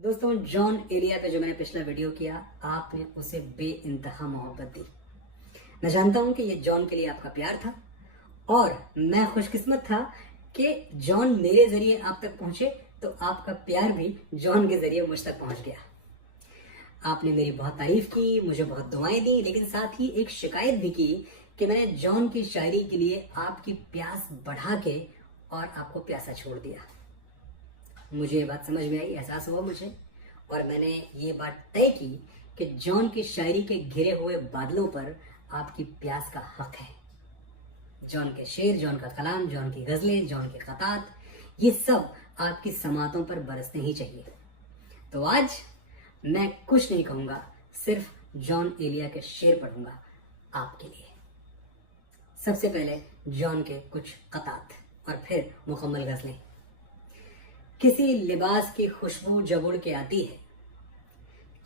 दोस्तों, जॉन एलिया पे जो मैंने पिछला वीडियो किया, आपने उसे बेइंतहा मोहब्बत दी। मैं जानता हूं कि ये जॉन के लिए आपका प्यार था और मैं खुशकिस्मत था कि जॉन मेरे जरिए आप तक पहुंचे, तो आपका प्यार भी जॉन के जरिए मुझ तक पहुंच गया। आपने मेरी बहुत तारीफ की, मुझे बहुत दुआएं दी, लेकिन साथ ही एक शिकायत भी की कि मैंने जॉन की शायरी के लिए आपकी प्यास बढ़ा के और आपको प्यासा छोड़ दिया। मुझे ये बात समझ में आई, एहसास हुआ मुझे, और मैंने ये बात तय की कि जॉन की शायरी के घिरे हुए बादलों पर आपकी प्यास का हक है। जॉन के शेर, जॉन का कलाम, जॉन की गजलें, जॉन के खतात, ये सब आपकी समातों पर बरसने ही चाहिए। तो आज मैं कुछ नहीं कहूंगा, सिर्फ जॉन एलिया के शेर पढ़ूंगा आपके लिए। सबसे पहले जॉन के कुछ खतात और फिर मुकम्मल गजलें। किसी लिबास की खुशबू जब उड़ के आती है,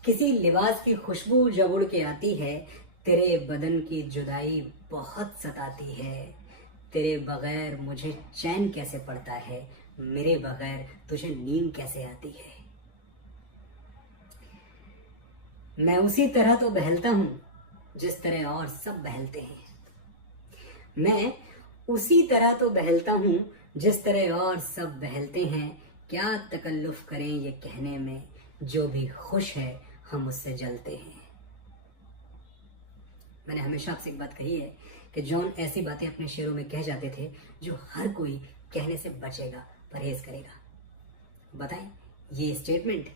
किसी लिबास की खुशबू जब उड़ के आती है, तेरे बदन की जुदाई बहुत सताती है। तेरे बगैर मुझे चैन कैसे पड़ता है, मेरे बगैर तुझे नींद कैसे आती है। मैं उसी तरह तो बहलता हूँ जिस तरह और सब बहलते हैं। मैं उसी तरह तो बहलता हूँ जिस तरह और सब बहलते हैं। क्या तकल्लुफ करें ये कहने में, जो भी खुश है हम उससे जलते हैं। मैंने हमेशा आपसे एक बात कही है कि जॉन ऐसी बातें अपने शेरों में कह जाते थे जो हर कोई कहने से बचेगा, परहेज करेगा। बताएं ये स्टेटमेंट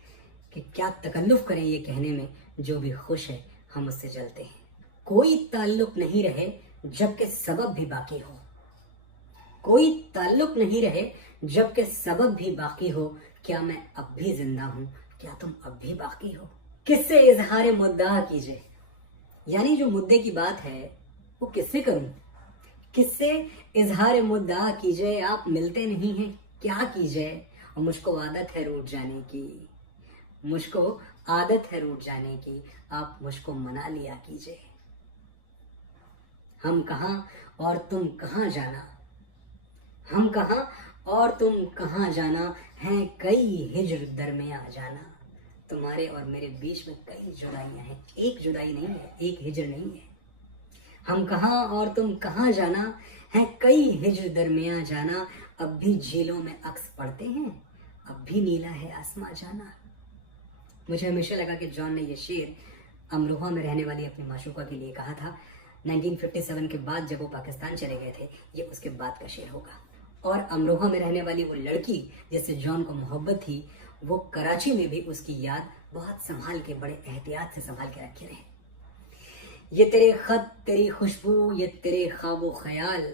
कि क्या तकल्लुफ करें ये कहने में, जो भी खुश है हम उससे जलते हैं। कोई ताल्लुक नहीं रहे जबकि सबब भी बाकी हो, कोई ताल्लुक नहीं रहे जबकि सबब भी बाकी हो। क्या मैं अब भी जिंदा हूं, क्या तुम अब भी बाकी हो। किससे इजहार मुद्दा कीजिए, यानी जो मुद्दे की बात है वो किससे करूं, किससे इजहार मुद्दा कीजिए। आप मिलते नहीं हैं, क्या कीजिए। और मुझको आदत है रूठ जाने की, मुझको आदत है रूठ जाने की, आप मुझको मना लिया कीजिए। हम कहां और तुम कहां जाना, हम कहां और तुम कहां जाना, हैं कई हिज्र दरमिया जाना। तुम्हारे और मेरे बीच में कई जुदाइयां हैं, एक जुदाई नहीं है, एक हिज्र नहीं है। हम कहां और तुम कहां जाना, हैं कई हिज्र दरमिया जाना। अब भी झीलों में अक्स पड़ते हैं, अब भी नीला है आसमां जाना। मुझे हमेशा लगा कि जॉन ने ये शेर अमरोहा में रहने वाली अपनी माशूका के लिए कहा था। 1957 के बाद जब वो पाकिस्तान चले गए थे, ये उसके बाद का शेर होगा। और अमरोहा में रहने वाली वो लड़की जिससे जॉन को मोहब्बत थी, वो कराची में भी उसकी याद बहुत संभाल के, बड़े एहतियात से संभाल के रखे रहे। ये तेरे खत तेरी खुशबू, ये तेरे ख्वाबो ख्याल,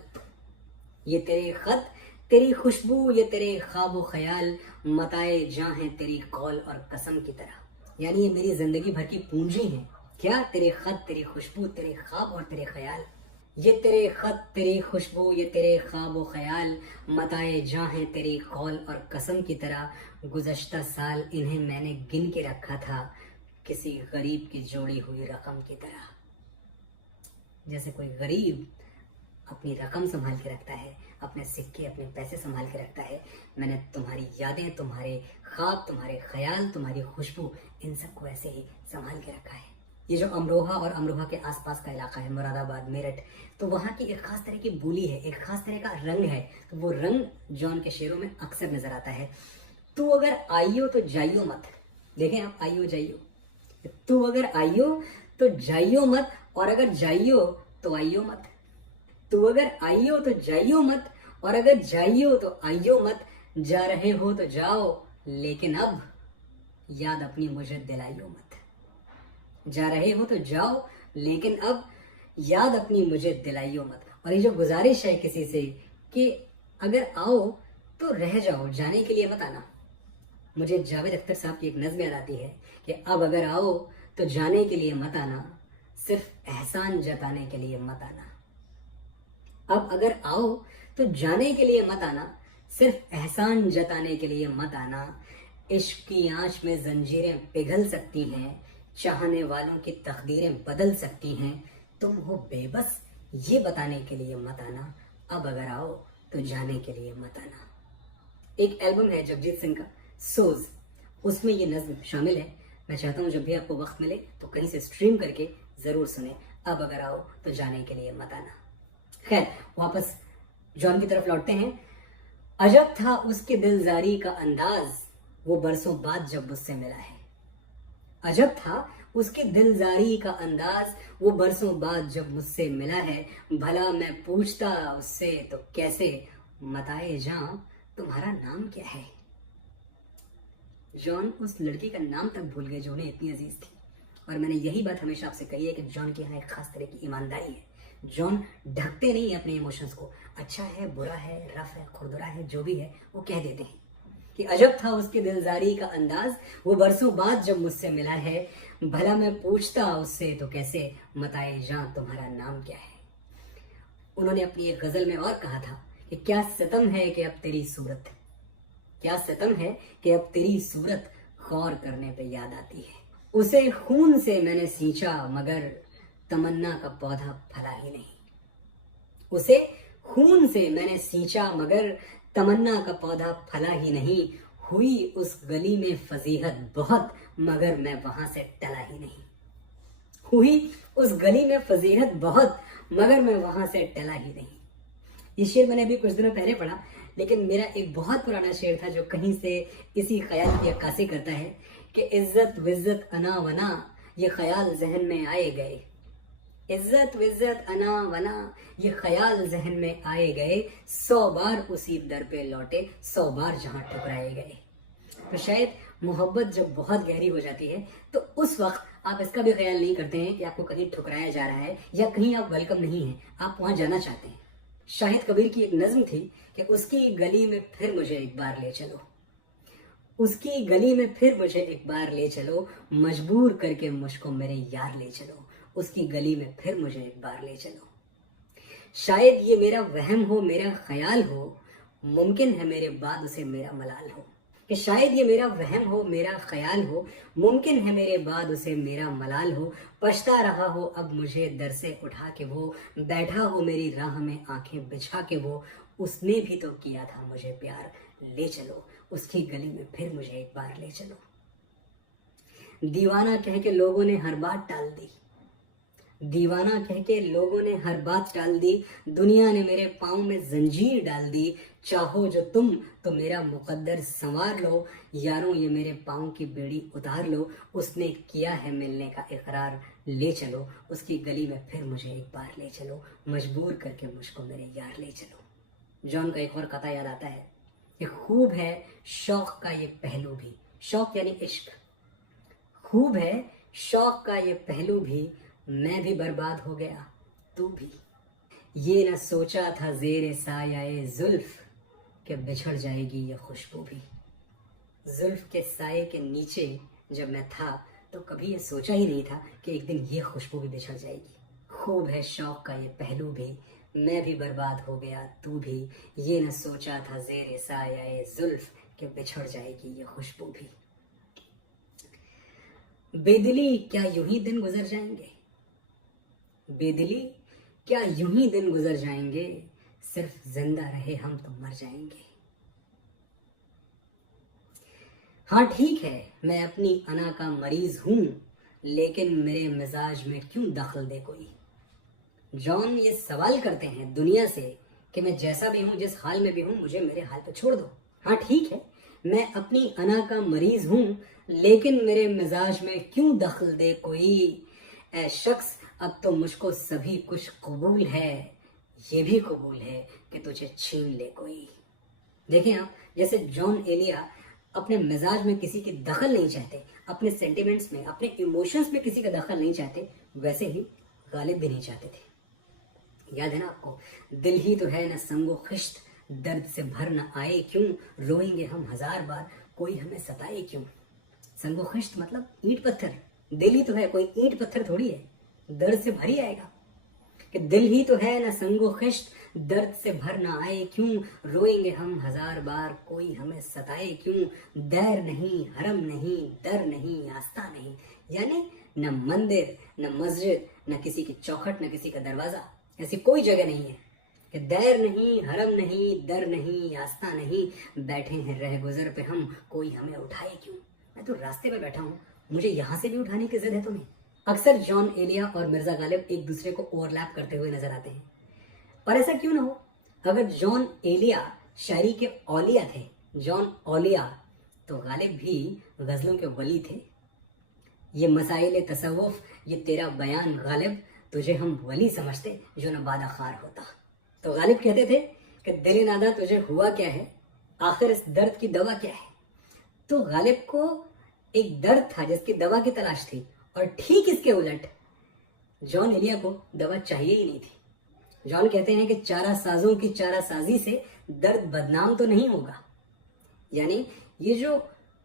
ये तेरे खत तेरी खुशबू, ये तेरे ख्वाबो ख्याल, मताए जां है तेरी कौल और कसम की तरह। यानी ये मेरी जिंदगी भर की पूंजी है। क्या? तेरे खत तेरी खुशबू, तेरे ख्वाब और तेरे ख्याल। ये तेरे खत तेरी खुशबू, ये तेरे ख्वाब व ख्याल, मताए जां है तेरी कौल और कसम की तरह। गुज़श्ता साल इन्हें मैंने गिन के रखा था, किसी गरीब की जोड़ी हुई रकम की तरह। जैसे कोई गरीब अपनी रकम संभाल के रखता है, अपने सिक्के, अपने पैसे संभाल के रखता है, मैंने तुम्हारी यादें, तुम्हारे ख्वाब, तुम्हारे ख्याल, तुम्हारी खुशबू, इन सबको ऐसे ही संभाल के रखा है। ये जो अमरोहा और अमरोहा के आसपास का इलाका है, मुरादाबाद, मेरठ, तो वहाँ की एक खास तरह की बोली है, एक खास तरह का रंग है। तो वो रंग जॉन के शेरों में अक्सर नजर आता है। तू अगर आइयो तो जाइयो मत। देखें आप, आइयो जाइयो, तू अगर आइयो तो जाइयो मत, और अगर जाइयो तो आइयो मत। तू अगर आइयो तो जाइयो मत, और अगर जाइयो तो आइयो मत। जा रहे हो तो जाओ, लेकिन अब याद अपनी मुझे दिलाइयो मत। जा रहे हो तो जाओ, लेकिन अब याद अपनी मुझे दिलाइयो मत। और ये जो गुजारिश है किसी से कि अगर आओ तो रह जाओ, जाने के लिए मत आना। मुझे जावेद अख्तर साहब की एक नज़्म याद आती है कि अब अगर आओ तो जाने के लिए मत आना, सिर्फ एहसान जताने के लिए मत आना। अब अगर आओ तो जाने के लिए मत आना, सिर्फ एहसान जताने के लिए मत आना। इश्क की आंच में जंजीरें पिघल सकती हैं, चाहने वालों की तकदीरें बदल सकती हैं। तुम हो बेबस ये बताने के लिए मत आना, अब अगर आओ तो जाने के लिए मत आना। एक एल्बम है जगजीत सिंह का, सोज, उसमें ये नज्म शामिल है। मैं चाहता हूँ जब भी आपको वक्त मिले तो कहीं से स्ट्रीम करके ज़रूर सुने। अब अगर आओ तो जाने के लिए मत आना। खैर, वापस जॉन की तरफ लौटते हैं। अजब था उसकी दिलजारी का अंदाज, वो बरसों बाद जब मुझसे मिला है। अजब था उसकी दिलजारी का अंदाज, वो बरसों बाद जब मुझसे मिला है। भला मैं पूछता उससे तो कैसे, मताए जां तुम्हारा नाम क्या है। जॉन उस लड़की का नाम तक भूल गए जो उन्हें इतनी अजीज थी। और मैंने यही बात हमेशा आपसे कही है कि जॉन के यहाँ एक खास तरह की ईमानदारी है। जॉन ढकते नहीं है अपने इमोशंस को। अच्छा है, बुरा है, रफ है, खुरदुरा है, जो भी है वो कह देते हैं कि अजब था उसकी दिलजारी का अंदाज, वो बरसों बाद जब मुझसे मिला है। भला मैं पूछता उससे तो कैसे, मताए जां तुम्हारा नाम क्या है। उन्होंने अपनी एक गजल में और कहा था कि क्या सितम है कि अब तेरी सूरत, क्या सितम है कि अब तेरी सूरत गौर करने पे याद आती है। उसे खून से मैंने सींचा मगर तमन्ना का पौधा फला ही नहीं। उसे खून से मैंने सींचा मगर तमन्ना का पौधा फला ही नहीं। हुई उस गली में फजीहत बहुत मगर मैं वहां से टला ही नहीं। हुई उस गली में फजीहत बहुत मगर मैं वहां से टला ही नहीं। ये शेर मैंने अभी कुछ दिनों पहले पढ़ा, लेकिन मेरा एक बहुत पुराना शेर था जो कहीं से इसी ख्याल की अक्कासी करता है कि इज्जत विज्जत अना वना ये ख्याल जहन में आए गए। इज्जत विज्जत अना वना ये ख्याल जहन में आए गए। 100 बार उसी दर पे लौटे, 100 बार जहां ठुकराए गए। तो शायद मोहब्बत जब बहुत गहरी हो जाती है तो उस वक्त आप इसका भी ख्याल नहीं करते हैं कि आपको कहीं ठुकराया जा रहा है या कहीं आप वेलकम नहीं हैं, आप वहां जाना चाहते हैं। शाहिद कबीर की एक नज्म थी कि उसकी गली में फिर मुझे एक बार ले चलो, उसकी गली में फिर मुझे एक बार ले चलो, मजबूर करके मुझको मेरे यार ले चलो। उसकी गली में फिर मुझे एक बार ले चलो। शायद ये मेरा वहम हो, मेरा ख्याल हो, मुमकिन है मेरे बाद उसे मेरा मलाल हो। कि शायद ये मेरा वहम हो, मेरा ख्याल हो, मुमकिन है मेरे बाद उसे मेरा मलाल हो। पछता रहा हो अब मुझे दर से उठा के वो, बैठा हो मेरी राह में आंखें बिछा के वो। उसने भी तो किया था मुझे प्यार, ले चलो उसकी गली में फिर मुझे एक बार ले चलो। दीवाना कह के लोगों ने हर बात टाल दी, दीवाना कह के लोगों ने हर बात टाल दी। दुनिया ने मेरे पाँव में जंजीर डाल दी। चाहो जो तुम तो मेरा मुकद्दर संवार लो, यारों ये मेरे पाँव की बेड़ी उतार लो। उसने किया है मिलने का इकरार, ले चलो उसकी गली में फिर मुझे एक बार ले चलो, मजबूर करके मुझको मेरे यार ले चलो। जॉन का एक और कथा याद आता है कि खूब है शौक का ये पहलू भी, शौक यानी इश्क, खूब है शौक का ये पहलू भी, मैं भी बर्बाद हो गया तू भी। ये न सोचा था जेरे साये जुल्फ कि बिछड़ जाएगी ये खुशबू भी। जुल्फ के साये के नीचे जब मैं था तो कभी ये सोचा ही नहीं था कि एक दिन ये खुशबू भी बिछड़ जाएगी। खूब है शौक का ये पहलू भी, मैं भी बर्बाद हो गया तू भी। ये न सोचा था जेरे साये जुल्फ कि बिछड़ जाएगी ये खुशबू भी। बेदिली क्या यूं ही दिन गुजर जाएंगे, बेदिली क्या यूं ही दिन गुजर जाएंगे, सिर्फ जिंदा रहे हम तो मर जाएंगे। हाँ ठीक है मैं अपनी अना का मरीज हूं, लेकिन मेरे मिजाज में क्यों दखल दे कोई। जॉन ये सवाल करते हैं दुनिया से कि मैं जैसा भी हूं, जिस हाल में भी हूं, मुझे मेरे हाल पे छोड़ दो। हाँ ठीक है मैं अपनी अना का मरीज हूं, लेकिन मेरे मिजाज में क्यों दखल दे कोई। ऐ शख्स अब तो मुझको सभी कुछ कबूल है, ये भी कबूल है कि तुझे छीन ले कोई। देखें आप, जैसे जॉन एलिया अपने मिजाज में किसी की दखल नहीं चाहते, अपने सेंटिमेंट्स में, अपने इमोशंस में किसी का दखल नहीं चाहते, वैसे ही गालिब भी नहीं चाहते थे। याद है ना आपको, दिल ही तो है न संगो खिश्त, दर्द से भर न आए क्यों, रोएंगे हम 1000 बार कोई हमें सताए क्यों। संगो खिश्त मतलब ईंट पत्थर, दिल ही तो है, कोई ईंट पत्थर थोड़ी है, दर्द से भर ही आएगा। कि दिल ही तो है न संगो खिश्त, दर्द से भर ना आए क्यों, रोएंगे हम 1000 बार कोई हमें सताए क्यों। दैर नहीं, हरम नहीं, दर नहीं, आस्था नहीं, यानी न मंदिर, न मस्जिद, न किसी की चौखट, न किसी का दरवाजा, ऐसी कोई जगह नहीं है कि दैर नहीं, हरम नहीं, दर नहीं, आस्था नहीं, बैठे हैं रह गुजर पे हम, कोई हमें उठाए क्यों। मैं तो रास्ते पे बैठा हूँ, मुझे यहाँ से भी उठाने की जिद है तुम्हें। अक्सर जॉन एलिया और मिर्जा गालिब एक दूसरे को ओवरलैप करते हुए नजर आते हैं, और ऐसा क्यों ना हो। अगर जॉन एलिया शायरी के औलिया थे, जॉन औलिया, तो गालिब भी गजलों के वली थे। ये मसाइल तसव्वुफ, ये तेरा बयान गालिब, तुझे हम वली समझते जो न बादा खार होता। तो गालिब कहते थे कि दिल नादा तुझे हुआ क्या है, आखिर इस दर्द की दवा क्या है। तो गालिब को एक दर्द था जिसकी दवा की तलाश थी, और ठीक इसके उलट जॉन एलिया को दवा चाहिए ही नहीं थी। जॉन कहते हैं कि चारा साजों की चारा साजी से दर्द बदनाम तो नहीं होगा। यानी ये जो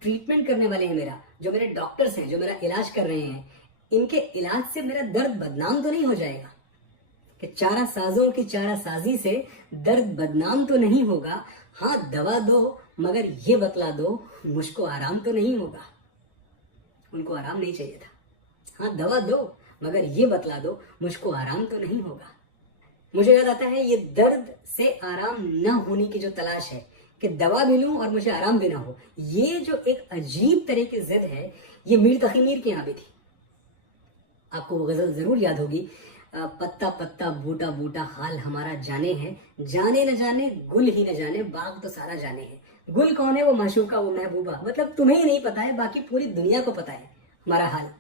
ट्रीटमेंट करने वाले हैं मेरा, जो मेरे डॉक्टर्स हैं, जो मेरा इलाज कर रहे हैं, इनके इलाज से मेरा दर्द बदनाम तो नहीं हो जाएगा। कि चारा साजों की चारा साजी से दर्द बदनाम तो नहीं होगा। हाँ दवा दो, मगर ये बतला दो मुझको आराम तो नहीं होगा। उनको आराम नहीं चाहिए था। हाँ दवा दो, मगर ये बतला दो मुझको आराम तो नहीं होगा। मुझे याद आता है ये दर्द से आराम न होने की जो तलाश है, कि दवा भी लूं और मुझे आराम भी ना हो, ये जो एक अजीब तरह की जिद है, ये मीर तकी मीर के यहाँ भी थी। आपको वो गजल जरूर याद होगी, पत्ता पत्ता बूटा बूटा हाल हमारा जाने है, जाने न जाने गुल ही न जाने बाग तो सारा जाने है। गुल कौन है? वो माशूका, वो महबूबा, मतलब तुम्हें ही नहीं पता है, बाकी पूरी दुनिया को पता है हमारा हाल।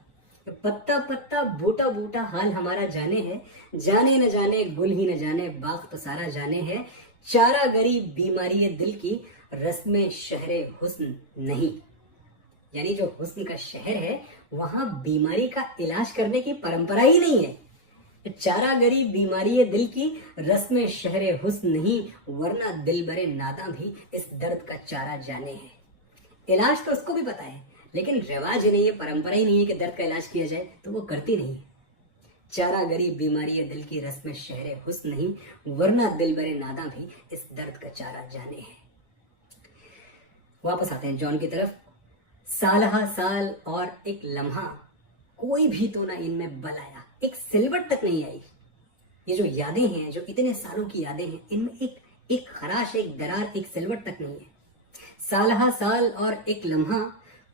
पत्ता पत्ता बूटा बूटा हाल हमारा जाने है, जाने न जाने गुल ही न जाने बाग तो सारा जाने है। चारा गरीब बीमारी है दिल की, रस्म शहरे हुस्न नहीं। यानी जो हुस्न का शहर है, वहां बीमारी का इलाज करने की परंपरा ही नहीं है। चारा गरीब बीमारी है दिल की, रस्म शहरे हुस्न नहीं, वरना दिल बरे नादा भी इस दर्द का चारा जाने है। इलाज तो उसको भी पता है, लेकिन रिवाज ही नहीं है, परंपरा ही नहीं है कि दर्द का इलाज किया जाए, तो वो करती नहीं है। चारा गरीब बीमारी है दिल की, रस्म शहरे हुस्न नहीं, वरना दिल बरे नादा भी इस दर्द का चारा जाने है। वापस आते हैं जॉन की तरफ। सालहा साल और एक लम्हा, कोई भी तो ना इनमें बल आया, एक सिलवट तक नहीं आई। ये जो यादें हैं, जो इतने सालों की यादें हैं, इनमें एक खराश, एक दरार, एक सिलवट तक नहीं है। सालहा साल और एक लम्हा,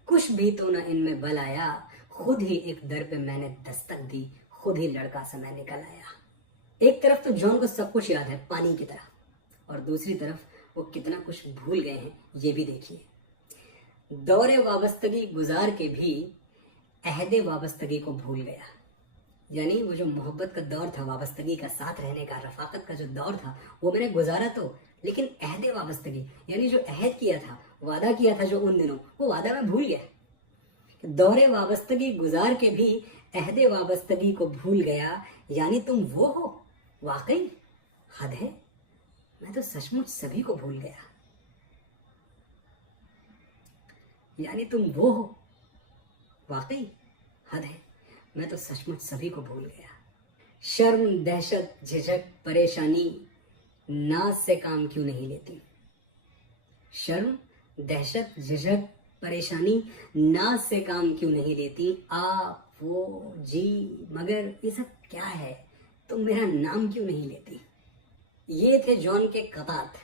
कुछ भी तो ना इनमें बल आया, खुद ही एक दर पे मैंने दस्तक दी, खुद ही लड़का समय निकल आया। एक तरफ तो जॉन को सब कुछ याद है पानी की तरह, और दूसरी तरफ वो कितना कुछ भूल गए हैं, ये भी देखिए। दौरे वाबस्तगी गुजार के भी अहदे वाबस्तगी को भूल गया। यानी वो जो मोहब्बत का दौर था, वाबस्तगी का, साथ रहने का, रफाकत का जो दौर था, वो मैंने गुजारा तो, लेकिन अहदे वाबस्तगी, यानी जो अहद किया था, वादा किया था जो उन दिनों, वो वादा मैं भूल गया। दौरे वाबस्तगी गुजार के भी अहदे वाबस्तगी को भूल गया। यानी तुम वो हो, वाकई हद है, मैं तो सचमुच सभी को भूल गया। यानी तुम वो हो, वाकई हद है, मैं तो सचमुच सभी को भूल गया। शर्म दहशत झिझक परेशानी नाज से काम क्यों नहीं लेती। शर्म दहशत झिझक परेशानी नाज से काम क्यों नहीं लेती। आप वो जी मगर ये सब क्या है, तुम मेरा नाम क्यों नहीं लेती। ये थे जॉन के कतात।